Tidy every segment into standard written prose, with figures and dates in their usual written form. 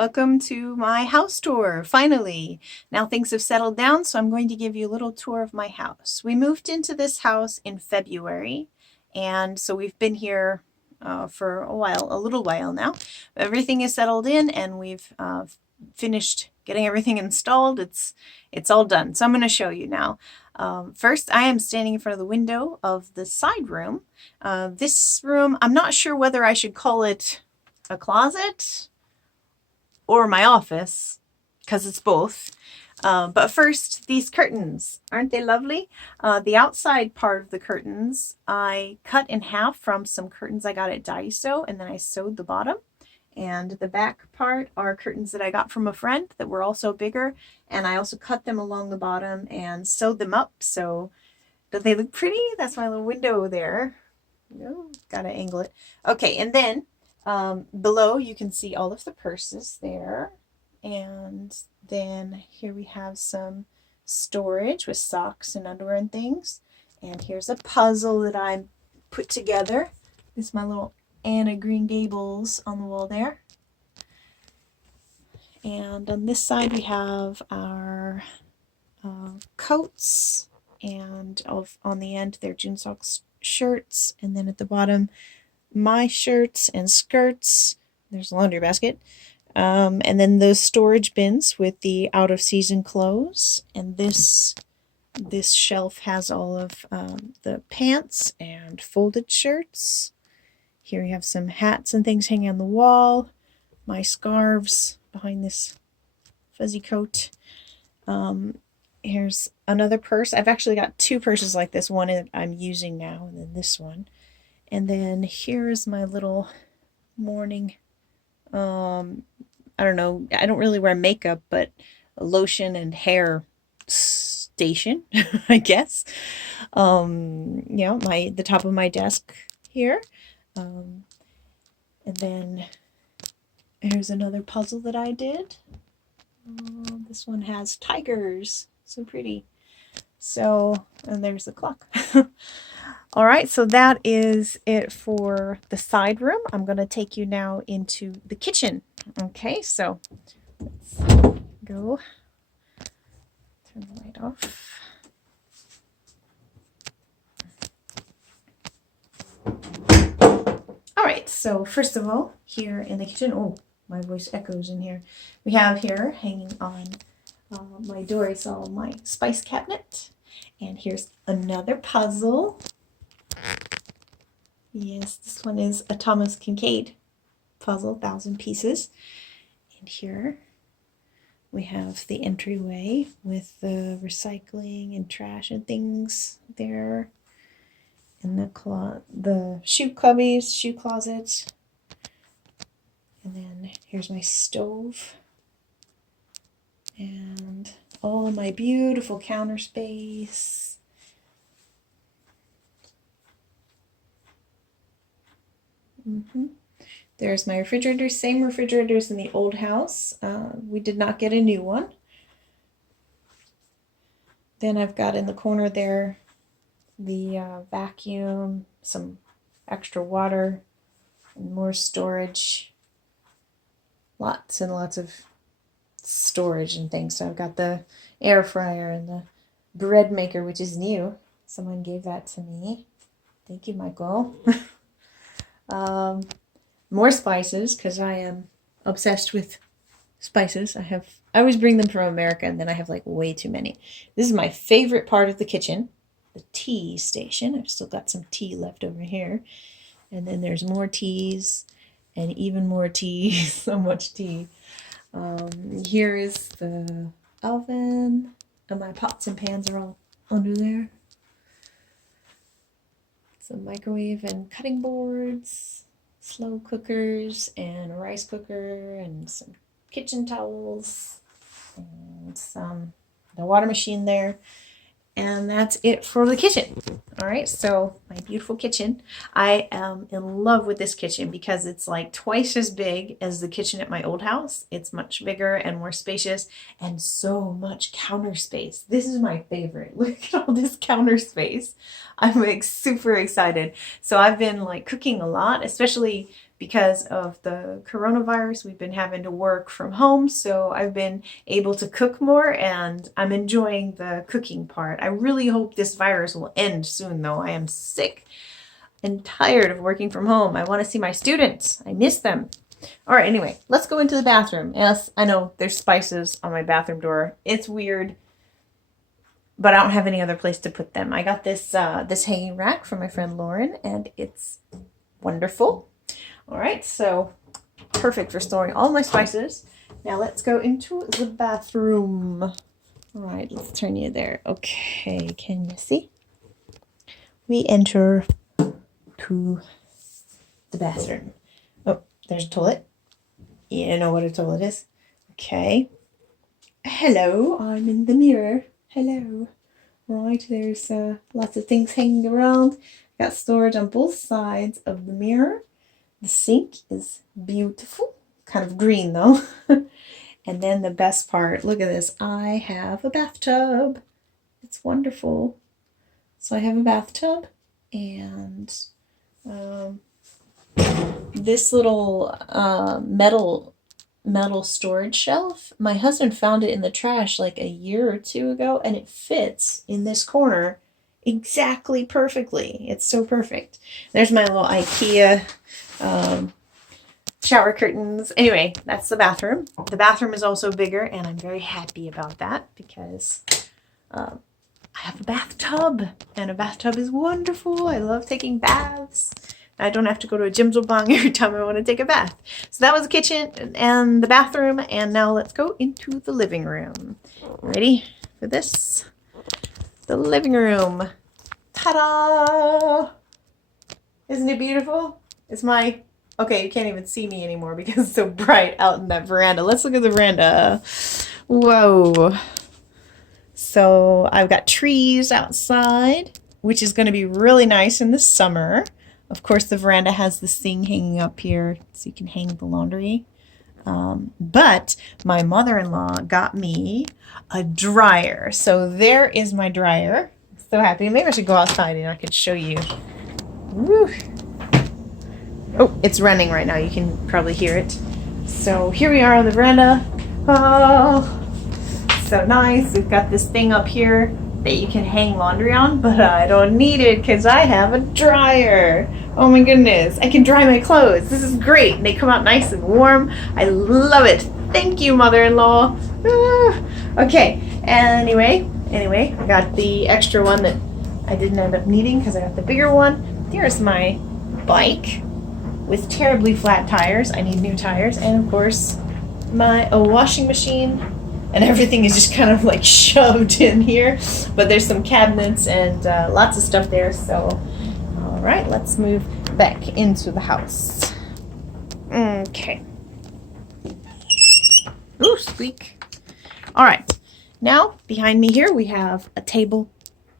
Welcome to my house tour, finally. Now things have settled down, so I'm going to give you a little tour of my house. We moved into this house in February, and so we've been here for a little while now. Everything is settled in, and we've finished getting everything installed. It's all done, so I'm going to show you now. First, I am standing in front of the window of the side room. This room, I'm not sure whether I should call it a closet or my office, because it's both. But first, these curtains. Aren't they lovely? The outside part of the curtains, I cut in half from some curtains I got at Daiso, and then I sewed the bottom. And the back part are curtains that I got from a friend that were also bigger, and I also cut them along the bottom and sewed them up. So don't they look pretty? That's my little window there. Oh, gotta angle it. Okay, and then below you can see all of the purses there, and then here we have some storage with socks and underwear and things, and here's a puzzle that I put together. This is my little Anna Green Gables on the wall there, and on this side we have our coats, and on the end they're Junsock's shirts, and then at the bottom my shirts and skirts. There's a laundry basket. And then those storage bins with the out of season clothes. And this shelf has all of the pants and folded shirts. Here we have some hats and things hanging on the wall. My scarves behind this fuzzy coat. Here's another purse. I've actually got two purses like this. One that I'm using now, and then this one. And then here's my little morning, I don't know, I don't really wear makeup, but a lotion and hair station, I guess. The top of my desk here. And then here's another puzzle that I did. This one has tigers, so pretty. So, and there's the clock. All right, so that is it for the side room. I'm going to take you now into the kitchen. Okay, so let's go. Turn the light off. All right, so first of all, here in the kitchen, oh, my voice echoes in here. We have here hanging on my door is all my spice cabinet. And here's another puzzle. Yes, this one is a Thomas Kincaid puzzle, 1,000 pieces. And here we have the entryway with the recycling and trash and things there. And the shoe cubbies, shoe closets. And then here's my stove. And all my beautiful counter space. There's my refrigerator, same refrigerators in the old house. We did not get a new one. Then I've got in the corner there the vacuum, some extra water, and more storage. Lots and lots of storage and things. So I've got the air fryer and the bread maker, which is new. Someone gave that to me. Thank you, Michael. More spices, because I am obsessed with spices. I always bring them from America, and then I have like way too many. This is my favorite part of the kitchen, the tea station. I've still got some tea left over here. And then there's more teas and even more tea. So much tea. Here is the oven, and my pots and pans are all under there. Some microwave and cutting boards, slow cookers, and a rice cooker, and some kitchen towels, and the water machine there. And that's it for the kitchen. All right, so my beautiful kitchen. I am in love with this kitchen because it's like twice as big as the kitchen at my old house. It's much bigger and more spacious, and so much counter space. This is my favorite. Look at all this counter space. I'm like super excited. So I've been like cooking a lot, especially because of the coronavirus, we've been having to work from home, so I've been able to cook more, and I'm enjoying the cooking part. I really hope this virus will end soon, though. I am sick and tired of working from home. I want to see my students. I miss them. All right, anyway, let's go into the bathroom. Yes, I know there's spices on my bathroom door. It's weird, but I don't have any other place to put them. I got this this hanging rack from my friend Lauren, and it's wonderful. All right, so perfect for storing all my spices. Now let's go into the bathroom. All right, let's turn you there. Okay, can you see? We enter to the bathroom. Oh, there's a toilet. You know what a toilet is? Okay. Hello, I'm in the mirror. Hello. Right, there's lots of things hanging around. Got storage on both sides of the mirror. The sink is beautiful. Kind of green though. And then the best part, look at this. I have a bathtub. It's wonderful. So I have a bathtub and this little metal storage shelf. My husband found it in the trash like a year or two ago, and it fits in this corner exactly perfectly. It's so perfect. There's my little IKEA shower curtains. Anyway, that's the bathroom. The bathroom is also bigger, and I'm very happy about that because I have a bathtub, and a bathtub is wonderful. I love taking baths. I don't have to go to a Jimsalbang every time I want to take a bath. So that was the kitchen and the bathroom, and now let's go into the living room. Ready for this? The living room. Ta-da! Isn't it beautiful? It's my... Okay, you can't even see me anymore because it's so bright out in that veranda. Let's look at the veranda. Whoa. So I've got trees outside, which is going to be really nice in the summer. Of course, the veranda has this thing hanging up here so you can hang the laundry. But my mother-in-law got me a dryer. So there is my dryer. So happy. Maybe I should go outside and I can show you. Woo. Oh, it's running right now. You can probably hear it. So here we are on the veranda. Oh, so nice. We've got this thing up here that you can hang laundry on, but I don't need it because I have a dryer. Oh my goodness, I can dry my clothes. This is great. They come out nice and warm. I love it. Thank you, mother-in-law. Okay, anyway, I got the extra one that I didn't end up needing because I got the bigger one. There's my bike with terribly flat tires. I need new tires. And of course, my washing machine. And everything is just kind of like shoved in here. But there's some cabinets and lots of stuff there. So, all right, let's move back into the house. Okay. Ooh, squeak. All right. Now, behind me here, we have a table.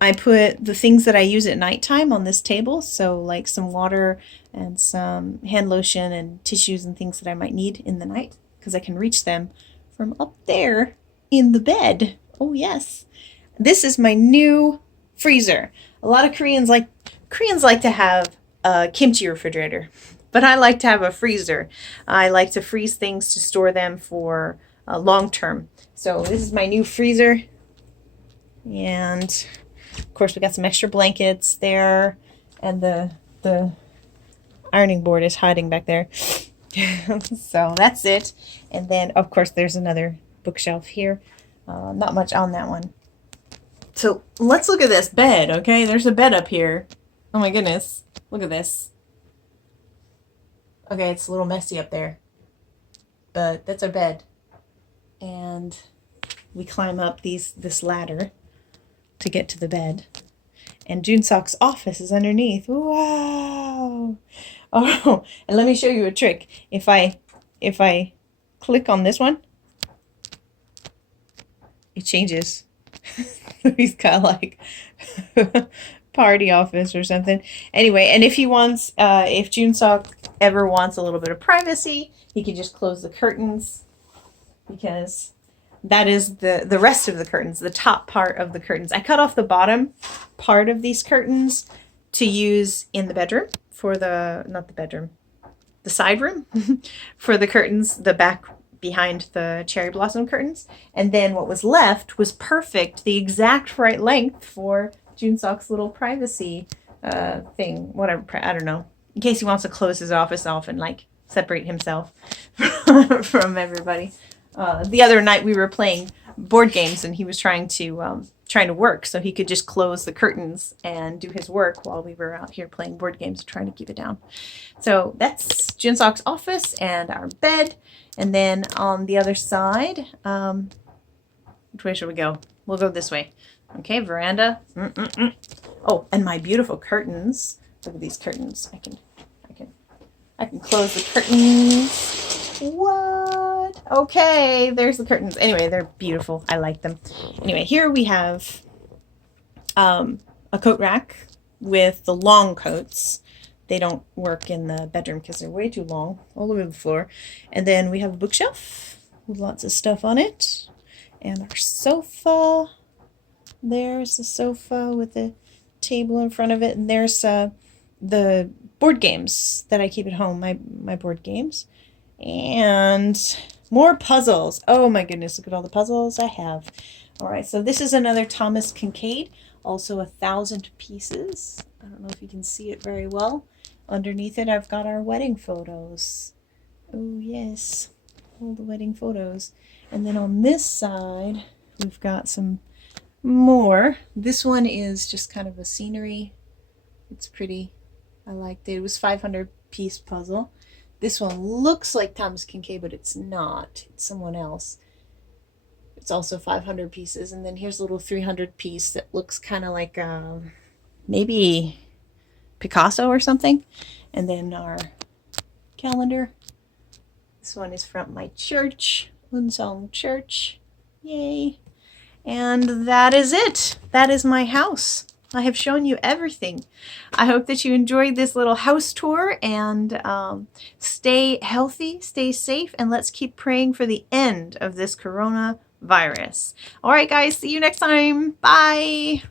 I put the things that I use at nighttime on this table. So like some water and some hand lotion and tissues and things that I might need in the night because I can reach them from up there in the bed. Oh yes. This is my new freezer. A lot of Koreans like to have a kimchi refrigerator, but I like to have a freezer. I like to freeze things to store them for long term. So this is my new freezer. And of course we got some extra blankets there, and the ironing board is hiding back there. So that's it. And then, of course, there's another bookshelf here. Not much on that one. So let's look at this bed, okay? There's a bed up here. Oh my goodness. Look at this. Okay, it's a little messy up there. But that's our bed. And we climb up this ladder to get to the bed. And Junsok's office is underneath. Wow! Oh, and let me show you a trick. If I click on this one, it changes. He's got like party office or something. Anyway, and if Junsok ever wants a little bit of privacy, he can just close the curtains, because that is the rest of the curtains, the top part of the curtains. I cut off the bottom part of these curtains to use in the bedroom for not the bedroom, the side room for the curtains, the back behind the cherry blossom curtains. And then what was left was perfect, the exact right length for Junseok's little privacy thing, whatever, I don't know, in case he wants to close his office off and like separate himself from everybody. The other night we were playing board games and he was trying to work, so he could just close the curtains and do his work while we were out here playing board games, trying to keep it down. So that's Junseok's office and our bed. And then on the other side, which way should we go? We'll go this way. Okay, veranda. Oh, and my beautiful curtains. Look at these curtains. I can close the curtains. What? Okay, there's the curtains. Anyway, they're beautiful. I like them. Anyway, here we have a coat rack with the long coats. They don't work in the bedroom because they're way too long, all over the floor. And then we have a bookshelf with lots of stuff on it. And our sofa. There's the sofa with the table in front of it. And there's the board games that I keep at home, my board games. And more puzzles. Oh my goodness, look at all the puzzles I have. All right, so this is another Thomas Kincaid, also 1,000 pieces. I don't know if you can see it very well. Underneath it, I've got our wedding photos. Oh yes, all the wedding photos. And then on this side, we've got some more. This one is just kind of a scenery. It's pretty. I liked it. It was 500-piece puzzle. This one looks like Thomas Kincaid, but it's not. It's someone else. It's also 500 pieces. And then here's a little 300-piece that looks kind of like maybe Picasso or something. And then our calendar. This one is from my church, Unsong Church. Yay. And that is it. That is my house. I have shown you everything. I hope that you enjoyed this little house tour, and stay healthy, stay safe, and let's keep praying for the end of this coronavirus. All right, guys, see you next time. Bye.